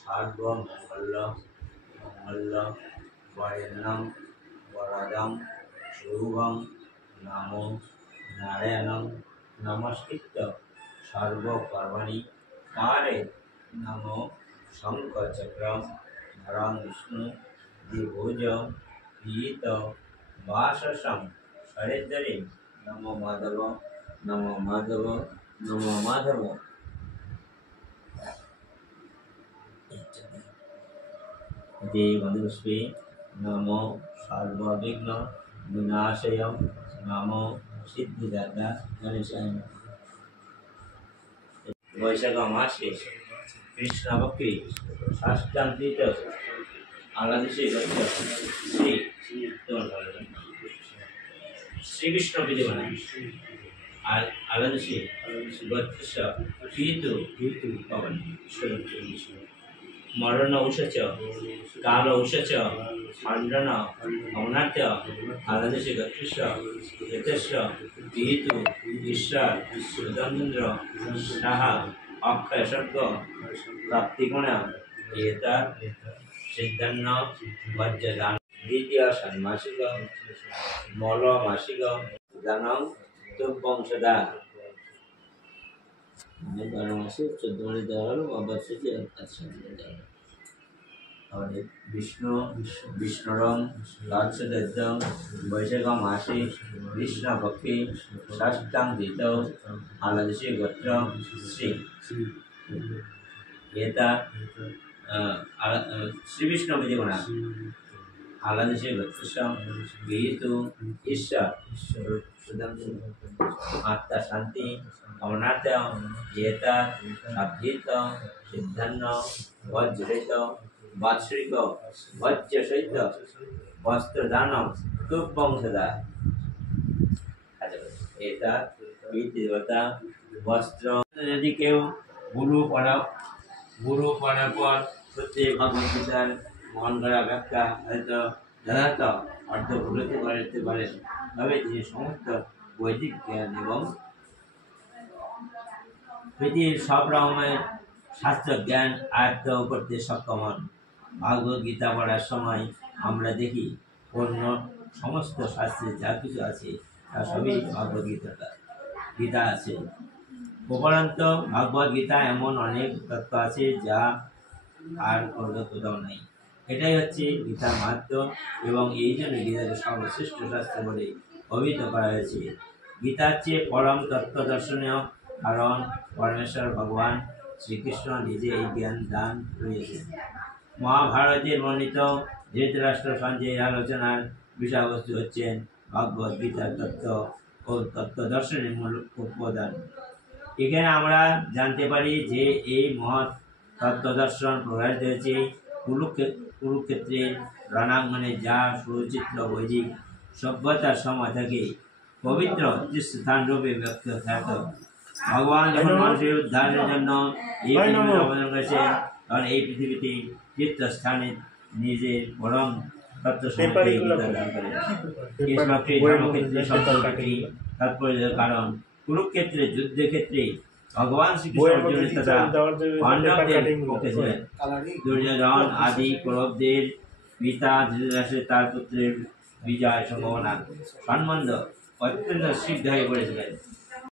सर्वमंगल मंगल वरेण्यं वरदं शुभं नमो नारायणं नमस्कृत्य सर्वकर्मणि कारे नमो शंखचक्रं धरं विष्णु द्विभुज पीत वाससं शरद्धरे नमो माधव नमो माधव नमो माधव। देवपुष्पे नमो सर्वविघ्न विनाशय नमो सिद्धिदाता गणेशाय। वैशाख मासे कृष्णपक्षे षष्ठान्तित आलादिशे श्रीकृष्ण विद्यमान आलादिशे गोत्रस्य पीतु पवन मरण औषच काल औषच खंडन अवनाट्य आलादिशे गोत्रस्य यतस्य पीतु ईश्वर सुदन्द्र साहा अक्षय सर्ग प्राप्तिगुण एता सिद्धन्न वज्रदान द्वितीय षण्मासिक मल मासिक दानं तुभ्यं सदा মানে 12 মাসে 14 বারে দেওয়া হলো আবার থেকে আমাদের বিষ্ণুরম রাজসদম বৈশাখ মাসে কৃষ্ণপক্ষে ষষ্ঠান্তিত আলাদশে গোত্র শ্রী एता श्रीविष्णु विधिगुण आलादशे गोत्रस्य गीतु ईश्वर आत्मा शांति अवनाट्य एता अभीत सिद्धन्न वज्रित वात्सरिक वज्र सहित वस्त्रदान तुभ्यं सदा एता देवता वस्त्र यदि केउ गुरु पढ़ाর পর সত্যি ভগবদ্গীতার মহান করা ব্যাখ্যা হয়তো যথার্থ অর্থ ভুলতে পারেন তবে তিনি সমস্ত বৈদিক জ্ঞান এবং পৃথিবীর সব রকমের শাস্ত্র জ্ঞান আয়ত্ত করতে সক্ষম হন। ভাগবত গীতা পড়ার সময় আমরা দেখি অন্য সমস্ত শাস্ত্রে যা কিছু আছে তা সবই ভাগবত গীতা আছে। উপরন্ত ভাগবত গীতা এমন অনেক তত্ত্ব আছে যা আর কোথাও নেই। এটাই হচ্ছে গীতার মাহাত্ম্য এবং এই জন্য গীতাকে সর্বশ্রেষ্ঠ শাস্ত্র বলে অভিহিত করা হয়েছে। গীতার চেয়ে পরম তত্ত্ব দর্শনীয়, কারণ পরমেশ্বর ভগবান শ্রীকৃষ্ণ নিজে এই জ্ঞান দান করেছেন। মহাভারতের বর্ণিত ধৃতরাষ্ট্র সঞ্জয়ের আলোচনার বিষয়বস্তু হচ্ছেন ভগবত গীতার তত্ত্ব ও তত্ত্ব দর্শনের মূল উপাদান। এখানে আমরা জানতে পারি যে এই মহৎ তত্ত্ব দর্শন প্রকাশিত হয়েছে কুরুক্ষেত্রের রণাঙ্গনে, যা সুচিত্র বৈদিক সভ্যতার সময় থেকে পবিত্র তীর্থস্থান রূপে বিখ্যাত। ভগবান যখন মানুষের উদ্ধারের জন্য এই পৃথিবীতে অবতরণ করেছেন, তখন এই পৃথিবীতে তীর্থস্থানে নিজের পরম তত্ত্ব সম্বন্ধে গীতা দান করেন। ধর্মক্ষেত্রে সম্পর্কটি তাৎপর্যের কারণ কুরুক্ষেত্রের যুদ্ধক্ষেত্রে ভগবান শ্রীকৃষ্ণ অর্জুনের তথা পাণ্ডবদের পক্ষে ছিলেন। দুর্যোধন আদি কৌরবদের পিতা ধৃতরাষ্ট্রের তার পুত্রের বিজয় সম্ভাবনা সম্বন্ধ অত্যন্ত সিদ্ধ হয়ে পড়েছিলেন।